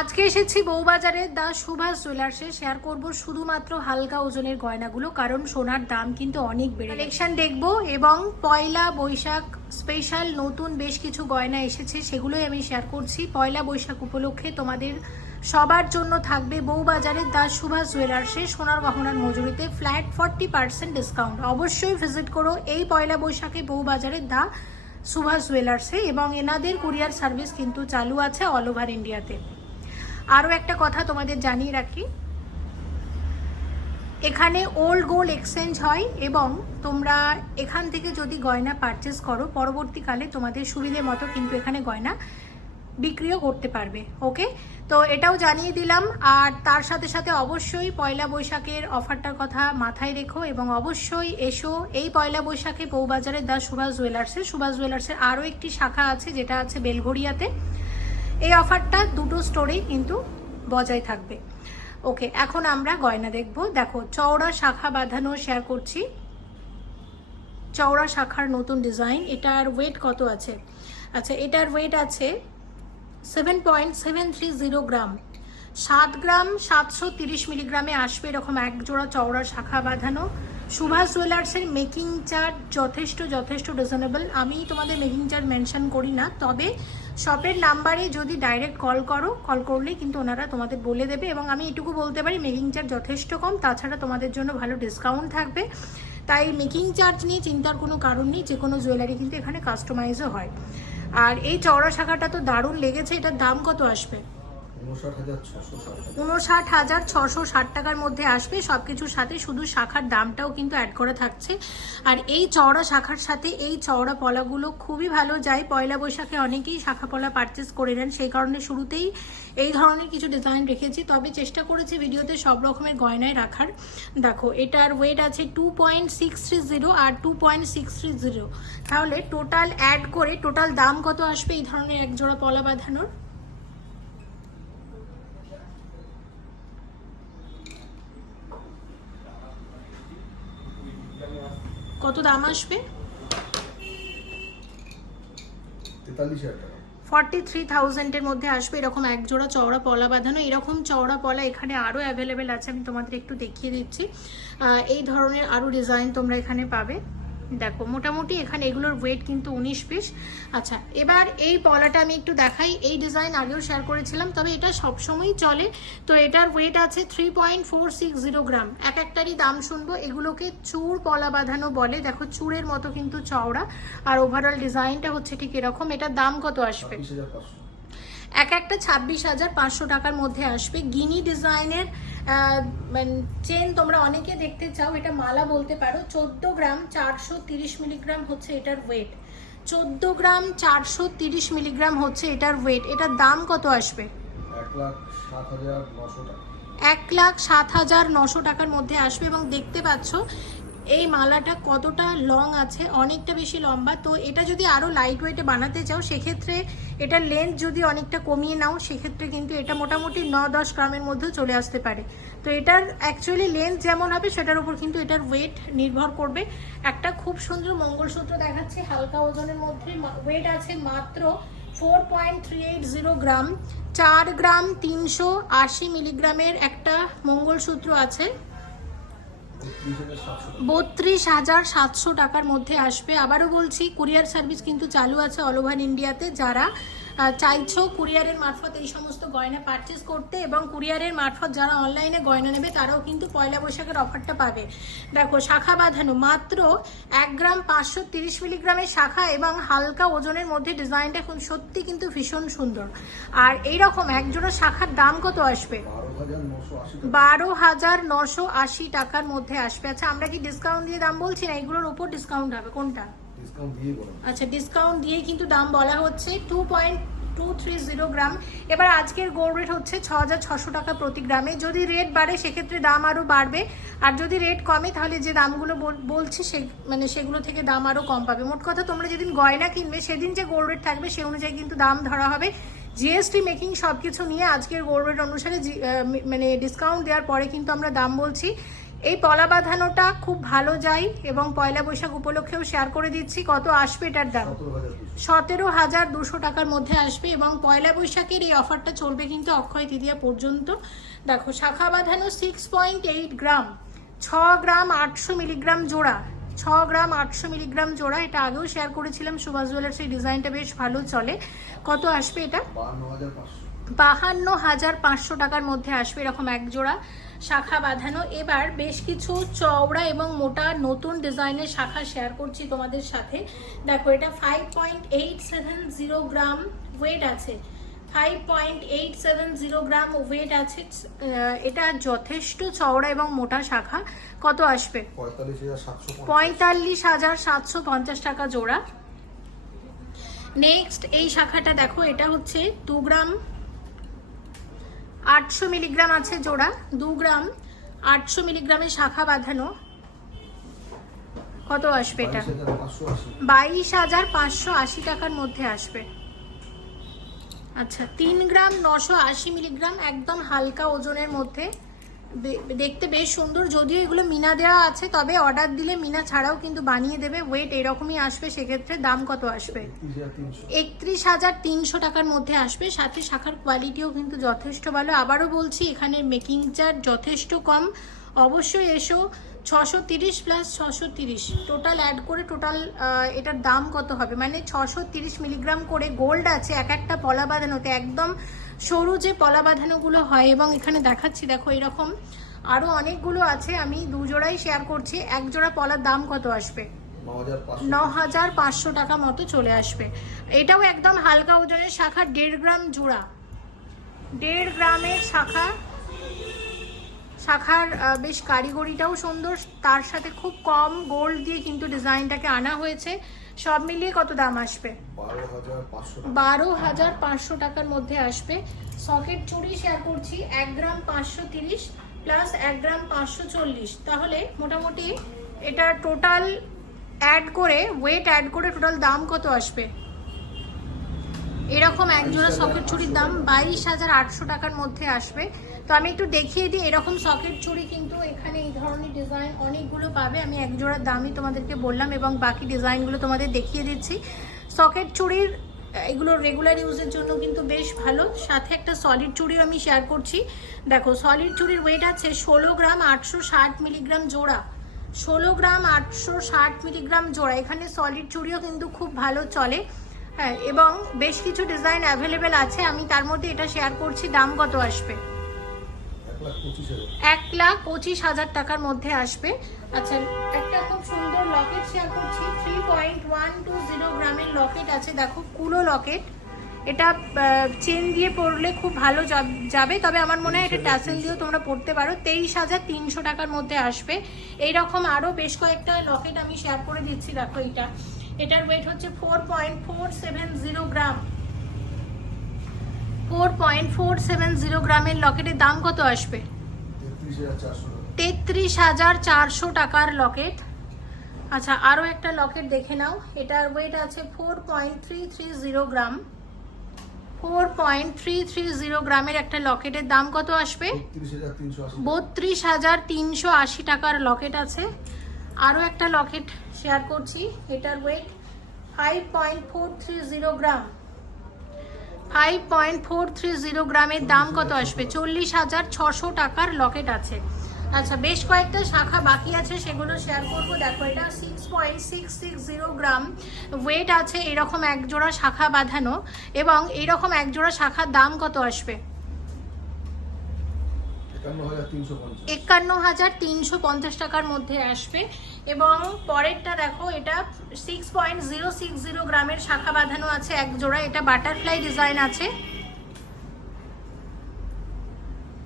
আজকে এসেছি বউবাজারের দা সুভাষ জুয়েলার্সে। শেয়ার করব শুধুমাত্র হালকা ওজনের গয়নাগুলো, কারণ সোনার দাম কিন্তু অনেক বেড়ে। কালেকশন দেখব এবং পয়লা বৈশাখ স্পেশাল নতুন বেশ কিছু গয়না এসেছে, সেগুলোই আমি শেয়ার করছি। পয়লা বৈশাখ উপলক্ষে তোমাদের সবার জন্য থাকবে বউবাজারের দা সুভাষ জুয়েলার্সে সোনার গহনার মজুরিতে ফ্ল্যাট 40% ডিসকাউন্ট। অবশ্যই ভিজিট করো এই পয়লা বৈশাখে বউবাজারের দা সুভাষ জুয়েলার্সে, এবং এনাদের কুরিয়ার সার্ভিস কিন্তু চালু আছে অল ওভার ইন্ডিয়াতে। আরও একটা কথা তোমাদের জানিয়ে রাখি, এখানে ওল্ড গোল্ড এক্সচেঞ্জ হয় এবং তোমরা এখান থেকে যদি গয়না পারচেস করো পরবর্তীকালে তোমাদের সুবিধে মতো কিন্তু এখানে গয়না বিক্রিও করতে পারবে। ওকে, তো এটাও জানিয়ে দিলাম। আর তার সাথে সাথে অবশ্যই পয়লা বৈশাখের অফারটার কথা মাথায় রেখো এবং অবশ্যই এসো এই পয়লা বৈশাখে বউবাজারের দা সুভাষ জুয়েলার্সে। সুভাষ জুয়েলার্সের আরও একটি শাখা আছে যেটা আছে বেলঘড়িয়াতে। এই অফারটা দুটো স্টোরেই কিন্তু বজায় থাকবে। ওকে, এখন আমরা গয়না দেখব। দেখো, চওড়া শাখা বাঁধানো শেয়ার করছি, চওড়া শাখার নতুন ডিজাইন। এটার ওয়েট কত আছে? আচ্ছা, এটার ওয়েট আছে 7.730 গ্রাম। 7 গ্রাম 730 মিলিগ্রামে আসবে এরকম এক জোড়া চওড়া শাখা বাঁধানো। সুভাষ জুয়েলার্সের মেকিং চার্জ যথেষ্ট রিজনেবল। আমি তোমাদের মেকিং চার্জ মেনশন করি না, তবে শপের নাম্বারে যদি ডাইরেক্ট কল করলেই কিন্তু ওনারা তোমাদের বলে দেবে। এবং আমি এটুকু বলতে পারি মেকিং চার্জ যথেষ্ট কম, তাছাড়া তোমাদের জন্য ভালো ডিসকাউন্ট থাকবে। তাই মেকিং চার্জ নিয়ে চিন্তার কোনো কারণ নেই, যে কোনো জুয়েলারি কিন্তু এখানে কাস্টমাইজও হয়। আর এই চওড়া শাখাটা তো দারুণ লেগেছে। এটার দাম কত আসবে? 59,660 টাকার মধ্যে আসবে সবকিছুর সাথে। শুধু শাখার দামটাও কিন্তু অ্যাড করে থাকছে। আর এই চওড়া শাখার সাথে এই চওড়া পলাগুলো খুবই ভালো যায়। পয়লা বৈশাখে অনেকেই শাখা পলা পারচেস করে নেন, সেই কারণে শুরুতেই এই ধরনের কিছু ডিজাইন রেখেছি, তবে চেষ্টা করেছি ভিডিওতে সব রকমের গয়নায় রাখার। দেখো, এটার ওয়েট আছে 2.630 আর 2.630, তাহলে টোটাল অ্যাড করে টোটাল দাম কত আসবে এই ধরনের এক জোড়া পলা বাঁধানোর? কত দাম আসবে? 43,000 মধ্যে আসবে এরকম এক জোড়া চওড়া পলা বাঁধানো। এরকম চওড়া পলা এখানে আরও অ্যাভেলেবেল আছে, আমি তোমাদের একটু দেখিয়ে দিচ্ছি। এই ধরনের আরও ডিজাইন তোমরা এখানে পাবে। দেখো, মোটামুটি এখানে এগুলোর ওয়েট কিন্তু 19-20। আচ্ছা, এবার এই পলাটা আমি একটু দেখাই। এই ডিজাইন আগেও শেয়ার করেছিলাম, তবে এটা সবসময়ই চলে। তো এটার ওয়েট আছে 3.460 গ্রাম। এক একটারই দাম শুনবো। এগুলোকে চূড় পলা বাঁধানো বলে। দেখো, চূড়ের মতো কিন্তু চওড়া, আর ওভারঅল ডিজাইনটা হচ্ছে ঠিক এরকম। এটার দাম কত আসবে? এক একটা 26,500 টাকার মধ্যে আসবে। গিনি ডিজাইনের চেন তোমরা অনেকে দেখতে চাও, এটা মালা বলতে পারো। 14 গ্রাম 430 মিলিগ্রাম হচ্ছে এটার ওয়েট। 14 গ্রাম 430 মিলিগ্রাম হচ্ছে এটার ওয়েট। এটার দাম কত আসবে? 1,07,900 টাকার মধ্যে আসবে। এবং দেখতে পাচ্ছ এই মালাটা কতটা লং আছে, অনেকটা বেশি লম্বা। তো এটা যদি আরও লাইট ওয়েটে বানাতে চাও, সেক্ষেত্রে এটার লেন্থ যদি অনেকটা কমিয়ে নাও, সেক্ষেত্রে কিন্তু এটা মোটামুটি 9-10 গ্রামের মধ্যেও চলে আসতে পারে। তো এটার অ্যাকচুয়ালি লেন্থ যেমন হবে সেটার উপর কিন্তু এটার ওয়েট নির্ভর করবে। একটা খুব সুন্দর মঙ্গলসূত্র দেখাচ্ছি হালকা ওজনের মধ্যে। ওয়েট আছে মাত্র 4.380 গ্রাম। 4 গ্রাম 380 মিলিগ্রামের একটা মঙ্গলসূত্র আছে। 32,700 টাকার মধ্যে আসবে। আবারও বলছি, কুরিয়ার সার্ভিস কিন্তু চালু আছে অল ওভার ইন্ডিয়াতে। যারা চাইছো কুরিয়ারের মারফত এই সমস্ত গয়না পারচেস করতে, এবং কুরিয়ারের মারফত যারা অনলাইনে গয়না নেবে, তারাও কিন্তু পয়লা বৈশাখের অফারটা পাবে। দেখো, শাখা বাঁধানো মাত্র 1 গ্রাম 530 মিলিগ্রামের শাখা, এবং হালকা ওজনের মধ্যে ডিজাইনটা এখন সত্যি কিন্তু ভীষণ সুন্দর। আর এইরকম একজোড়া শাখার দাম কত আসবে? 12,980 টাকার মধ্যে আসবে। আচ্ছা, আমরা কি ডিসকাউন্ট দিয়ে দাম বলছি না, এগুলোর উপর ডিসকাউন্ট হবে? কোনটা? আচ্ছা, ডিসকাউন্ট দিয়ে কিন্তু দাম বলা হচ্ছে 2.230 গ্রাম। এবার আজকের গোল্ড রেট হচ্ছে 6,600 টাকা প্রতি গ্রামে। যদি রেট বাড়ে সেক্ষেত্রে দাম আরও বাড়বে, আর যদি রেট কমে তাহলে যে দামগুলো বলছি সেগুলো থেকে দাম আরও কম পাবে। মোট কথা, তোমরা যেদিন গয়না কিনবে সেদিন যে গোল্ড রেট থাকবে সে অনুযায়ী কিন্তু দাম ধরা হবে। জিএসটি মেকিং সব কিছু নিয়ে আজকের গোল্ড রেট অনুসারে ডিসকাউন্ট দেওয়ার পরে কিন্তু আমরা দাম বলছি। এই পলা বাঁধানোটা খুব ভালো যায় এবং পয়লা বৈশাখ উপলক্ষেও শেয়ার করে দিচ্ছি। কত আসবে এটার দাম? 17,200 টাকার মধ্যে আসবে এবং পয়লা বৈশাখের এই অফারটা চলবে কিন্তু অক্ষয় তৃতীয়া পর্যন্ত। দেখো শাখা বাঁধানো 6.8 গ্রাম, 6 গ্রাম 800 মিলিগ্রাম জোড়া, 6 গ্রাম 800 মিলিগ্রাম জোড়া। এটা আগেও শেয়ার করেছিলাম সুভাষ জুয়েলার্স, এই ডিজাইনটা বেশ ভালো চলে। কত আসবে এটা? 52,500 টাকার মধ্যে আসবে এরকম এক জোড়া শাখা বাঁধানো। এবার বেশ কিছু চওড়া এবং মোটা নতুন ডিজাইনের শাখা শেয়ার করছি তোমাদের সাথে। দেখো এটা 5.870 গ্রাম ওয়েট আছে, 5.870 গ্রাম ওয়েট আছে। এটা যথেষ্ট চওড়া এবং মোটা শাখা। কত আসবে? 45,750 টাকা জোড়া। নেক্সট এই শাখাটা দেখো, এটা হচ্ছে 2 গ্রাম 800 মিলিগ্রাম আছে জোড়া, 2 গ্রাম 800 মিলিগ্রামের শাখা বাঁধানো। কত আসবে এটা? 22,580 টাকার মধ্যে আসবে। আচ্ছা 3 গ্রাম 980 মিলিগ্রাম, একদম হালকা ওজনের মধ্যে, দেখতে বেশ সুন্দর। যদিও এগুলো মিনা দেওয়া আছে, তবে অর্ডার দিলে মিনা ছাড়াও কিন্তু বানিয়ে দেবে। ওয়েট এরকমই আসবে, সেক্ষেত্রে দাম কত আসবে? 31,300 টাকার মধ্যে আসবে। সাথে শাখার কোয়ালিটিও কিন্তু যথেষ্ট ভালো। আবারও বলছি, এখানে মেকিং চার্জ যথেষ্ট কম। অবশ্যই এসো। 630 প্লাস 630 টোটাল অ্যাড করে টোটাল এটার দাম কত হবে? মানে 630 মিলিগ্রাম করে গোল্ড আছে এক একটা পলা বাঁধানোতে, একদম সরু যে পলা বাঁধানোগুলো হয়। এবং এখানে দেখাচ্ছি দেখো, এরকম আরও অনেকগুলো আছে, আমি 2 জোড়াই শেয়ার করছি। এক জোড়া পলার দাম কত আসবে? 9,500 টাকা মতো চলে আসবে। এটাও একদম হালকা ওজনের শাখা, 1.5 গ্রাম জোড়া, 1.5 গ্রামের শাখা। শাখার বেশ কারিগরিটাও সুন্দর, তার সাথে খুব কম গোল্ড দিয়ে কিন্তু ডিজাইনটাকে আনা হয়েছে। সব মিলিয়ে কত দাম আসবে? 12,500 টাকার মধ্যে আসবে। সকেট চুড়ি শেয়ার করছি, 1 গ্রাম 530 প্লাস 1 গ্রাম 540, তাহলে মোটামুটি এটা টোটাল অ্যাড করে, ওয়েট অ্যাড করে টোটাল দাম কত আসবে? এরকম এক জোড়া সকেট চুড়ির দাম 22,800 টাকার মধ্যে আসবে। তো আমি একটু দেখিয়ে দিই, এরকম সকেট চুড়ি কিন্তু এখানে এই ধরনের ডিজাইন অনেকগুলো পাবে। আমি এক জোড়ার দামই তোমাদেরকে বললাম এবং বাকি ডিজাইনগুলো তোমাদের দেখিয়ে দিচ্ছি। সকেট চুড়ির এগুলো রেগুলার ইউজের জন্য কিন্তু বেশ ভালো। সাথে একটা সলিড চুড়িও আমি শেয়ার করছি। দেখো সলিড চুড়ির ওয়েট আছে 16 গ্রাম 860 মিলিগ্রাম জোড়া, 16 গ্রাম 860 মিলিগ্রাম জোড়া। এখানে সলিড চুড়িও কিন্তু খুব ভালো চলে। হ্যাঁ, এবং বেশ কিছু ডিজাইন অ্যাভেলেবেল আছে, আমি তার মধ্যে এটা শেয়ার করছি। দাম কত আসবে? 1,25,000 টাকার মধ্যে আসবে। আচ্ছা একটা খুব সুন্দর লকেট শেয়ার করছি, 3.120 গ্রামের লকেট আছে। দেখো কুলো লকেট, এটা চেন দিয়ে পরলে খুব ভালো যাবে, তবে আমার মনে হয় এটা ট্যাসেল দিয়েও তোমরা পরতে পারো। 23,300 টাকার মধ্যে আসবে। এইরকম আরও বেশ কয়েকটা লকেট আমি শেয়ার করে দিচ্ছি। দেখো এটার ওয়েট হচ্ছে 4.470 গ্রাম, 4.470 গ্রামের লকেটের দাম কত আসবে? 33,400 টাকার লকেট। আচ্ছা আরও একটা লকেট দেখে নাও, এটার ওয়েট আছে 4.330 গ্রাম, 4.330 গ্রামের একটা লকেটের দাম কত আসবে? 32,380 টাকার লকেট আছে। আরও একটা লকেট শেয়ার করছি, এটার ওয়েট 5.430 গ্রাম, 5.430 গ্রামের দাম কত আসবে? 40,600 টাকার লকেট আছে। আচ্ছা বেশ কয়েকটা শাখা বাকি আছে, সেগুলো শেয়ার করবো। দেখো এটা 6.660 গ্রাম ওয়েট আছে, এরকম এক জোড়া শাখা বাঁধানো এবং এইরকম এক জোড়া শাখার দাম কত আসবে? 51,350 টাকার মধ্যে আসবে। এবং পরেরটা দেখো, এটা 6.060 গ্রামের শাখা বাঁধানো আছে এক জোড়া, এটা বাটারফ্লাই ডিজাইন আছে।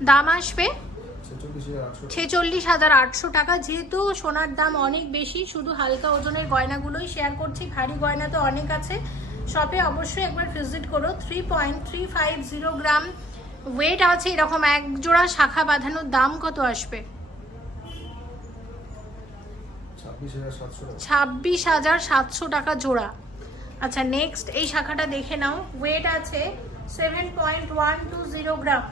দাম আসবে 46,800 টাকা। যেহেতু সোনার দাম অনেক বেশি, শুধু হালকা ওজনের গয়নাগুলোই শেয়ার করছি, ভারী গয়না তো অনেক আছে। শপে অবশ্যই একবার ভিজিট করো। 3.350 গ্রাম ওয়েট আছে, এরকম এক জোড়া শাখা বাঁধানোর দাম কত আসবে? 26,700 টাকা জোড়া। আচ্ছা নেক্সট এই শাখাটা দেখে নাও, ওয়েট আছে 7.120 গ্রাম,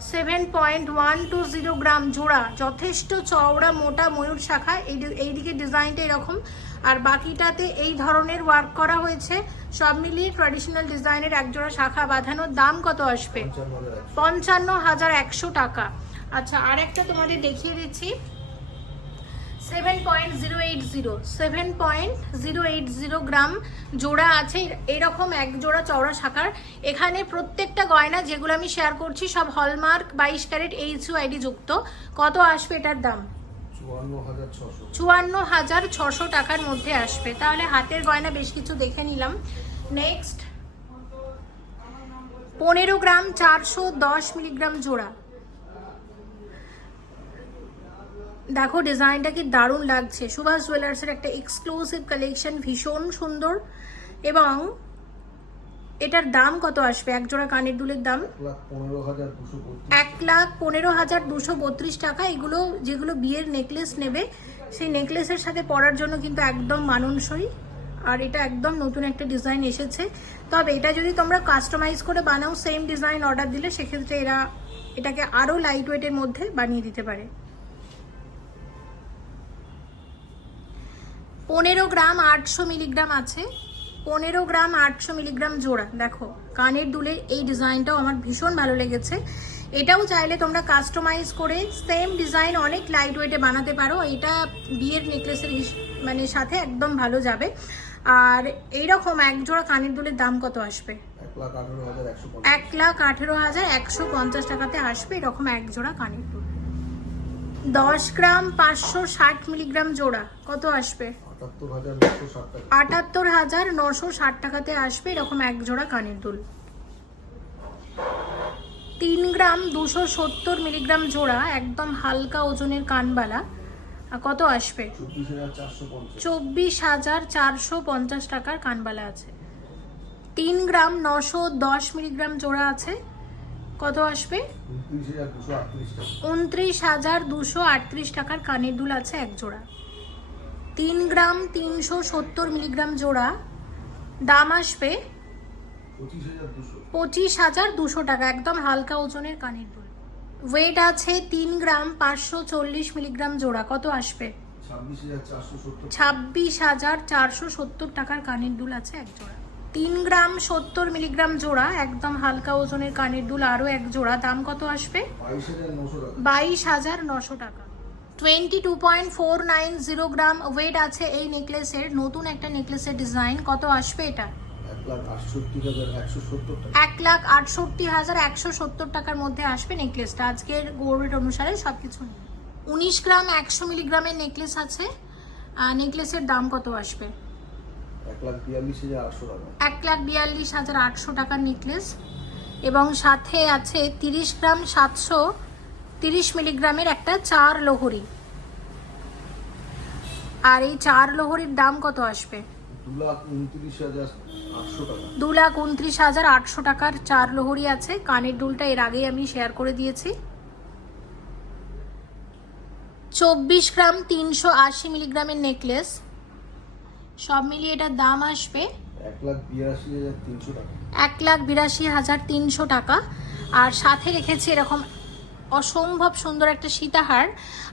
7.120 গ্রাম জোড়া, যথেষ্ট চওড়া মোটা ময়ূর শাখা। এইদিকে ডিজাইনটা এরকম, আর বাকিটাতে এই ধরনের ওয়ার্ক করা হয়েছে। সব মিলিয়ে ট্র্যাডিশনাল ডিজাইনের একজোড়া শাখা বাঁধানোর দাম কত আসবে? 55,100 টাকা। আচ্ছা, আর একটা তোমাদের দেখিয়ে দিচ্ছি। 7.080 গ্রাম জোড়া আছে, এরকম এক জোড়া চওড়া শাখার। এখানে প্রত্যেকটা গয়না যেগুলো আমি শেয়ার করছি সব হলমার্ক 22 ক্যারেট HUID যুক্ত। কত আসবে এটার দাম? 54,600 টাকার মধ্যে আসবে। তাহলে হাতের গয়না বেশ কিছু দেখে নিলাম। নেক্সট 15 গ্রাম 410 মিলিগ্রাম জোড়া। দেখো ডিজাইনটা কি দারুণ লাগছে। সুভাষ জুয়েলার্সের একটা এক্সক্লুসিভ কালেকশন, ভীষণ সুন্দর। এবং এটার দাম কত আসবে? এক জোড়া কানের দুলের দাম 1,15,232 টাকা। এগুলো যেগুলো বিয়ের নেকলেস নেবে সেই নেকলেসের সাথে পরার জন্য কিন্তু একদম মানানসই। আর এটা একদম নতুন একটা ডিজাইন এসেছে। তবে এটা যদি তোমরা কাস্টমাইজ করে বানাও, সেম ডিজাইন অর্ডার দিলে, সেক্ষেত্রে এটাকে আরও লাইট ওয়েটের মধ্যে বানিয়ে দিতে পারে। 15 গ্রাম 800 মিলিগ্রাম আছে। 15 গ্রাম 800 মিলিগ্রাম জোড়া। দেখো কানের দুলের এই ডিজাইনটাও আমার ভীষণ ভালো লেগেছে। এটাও চাইলে তোমরা কাস্টমাইজ করে সেম ডিজাইন অনেক লাইট ওয়েটে বানাতে পারো। এটা বিয়ের নেকলেসের মানে সাথে একদম ভালো যাবে। আর এইরকম এক জোড়া কানের দুলের দাম কত আসবে? 1,18,150 টাকাতে আসবে এরকম এক জোড়া কানের দুল। 10 গ্রাম 560 মিলিগ্রাম জোড়া কত আসবে? 78,960 টাকাতে আসবে এরকম এক জোড়া কানের দুল। 3 গ্রাম 270 মিলিগ্রাম জোড়া, একদম হালকা ওজনের কানবালা, কত আসবে? 24,450 টাকার কানবালা আছে। 3 গ্রাম 910 মিলিগ্রাম জোড়া আছে, কত আসবে? 29,238 টাকার কানের দুল আছে এক জোড়া। 3 গ্রাম 370 মিলিগ্রাম জোড়া, দাম আসবে 25,200 টাকা। একদম হালকা ওজনের কানের দুল। ওয়েট আছে 3 গ্রাম 540 মিলিগ্রাম জোড়া, কত আসবে? 26,470 টাকার কানের দুল আছে এক জোড়া। 3 গ্রাম 70 মিলিগ্রাম জোড়া, একদম হালকা ওজনের কানের দুল আরও এক জোড়া, দাম কত আসবে? 22,900 টাকা। 22.490 গ্রাম ওয়েট আছে এই নেকলেসের। নতুন একটা নেকলেসের ডিজাইন, কত আসবে এটা? 1,68,170 টাকার মধ্যে আসবে নেকলেসটা। আজকের গোল্ড অনুসারে সবকিছু নিয়ে 19 গ্রাম 100 মিলিগ্রামের নেকলেস আছে। নেকলেসের দাম কত আসবে? 1,42,800 টাকার নেকলেস। এবং সাথে আছে 30 গ্রাম 730 মিলিগ্রামের একটা 4 লহরি। আর এই 4 লহরির দাম কত আসবে? 2,29,800 টাকার 4 লহরি আছে। কানের দুলটা এর আগেই আমি শেয়ার করে দিয়েছি। 24 গ্রাম 380 মিলিগ্রামের নেকলেস, সব মিলিয়ে এটার দাম আসবে 1,82,300 টাকা। আর সাথে রেখেছি এরকম অসম্ভব সুন্দর একটা সীতাহার।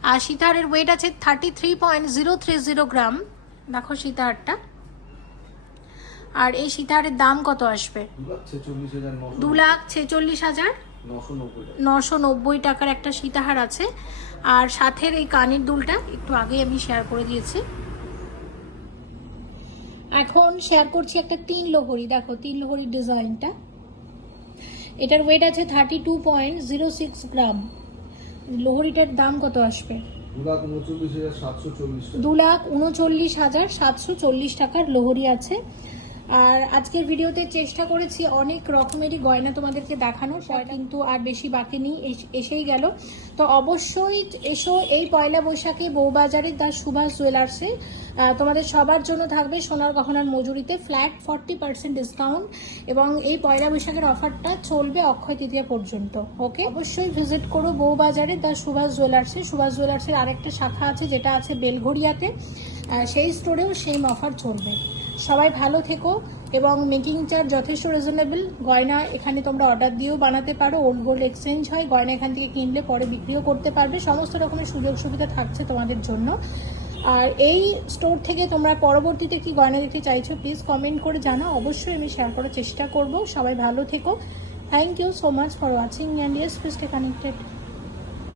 আর সীতাহারের ওয়েট আছে 33.030 গ্রাম। দেখো সীতাহারটা। আর এই সীতাহারের দাম কত আসবে? 2,46,990 টাকার একটা সীতাহার আছে। আর সাথের এই কানের দুলটা একটু আগে আমি শেয়ার করে দিয়েছি। এখন শেয়ার করছি একটা 3 লহরি। দেখো 3 লহরির ডিজাইনটা। এটার ওয়েট আছে 32.06 গ্রাম। লহরিটার দাম কত আসবে? 2,39,740 টাকার লহরি আছে। আর আজকের ভিডিওতে চেষ্টা করেছি অনেক রকমেরই গয়না তোমাদেরকে দেখানোর, কিন্তু আর বেশি বাকি নেই, এসেই গেল। তো অবশ্যই এসো এই পয়লা বৈশাখে বউবাজারের দ্য সুভাষ জুয়েলার্সে। তোমাদের সবার জন্য থাকবে সোনার গহনার মজুরিতে ফ্ল্যাট 40% ডিসকাউন্ট। এবং এই পয়লা বৈশাখের অফারটা চলবে অক্ষয় তৃতীয়া পর্যন্ত। ওকে, অবশ্যই ভিজিট করো বউবাজারে দ্য সুভাষ জুয়েলার্সে। সুভাষ জুয়েলার্সের আরেকটা শাখা আছে যেটা আছে বেলঘড়িয়াতে, সেই স্টোরেও সেম অফার চলবে। সবাই ভালো থেকো, এবং মেকিং চার্জ যথেষ্ট রিজনেবল। গয়না এখানে তোমরা অর্ডার দিয়েও বানাতে পারো, ওল্ড গোল্ড এক্সচেঞ্জ হয়, গয়না এখান থেকে কিনলে পরে বিক্রিও করতে পারবে, সমস্ত রকমের সুযোগ সুবিধা থাকছে তোমাদের জন্য। আর এই স্টোর থেকে তোমরা পরবর্তীতে কি গয়না দিতে চাইছো প্লিজ কমেন্ট করে জানাও, অবশ্যই আমি শেয়ার করার চেষ্টা করব। সবাই ভালো থেকো, thank you so much for watching and yes please stay connected.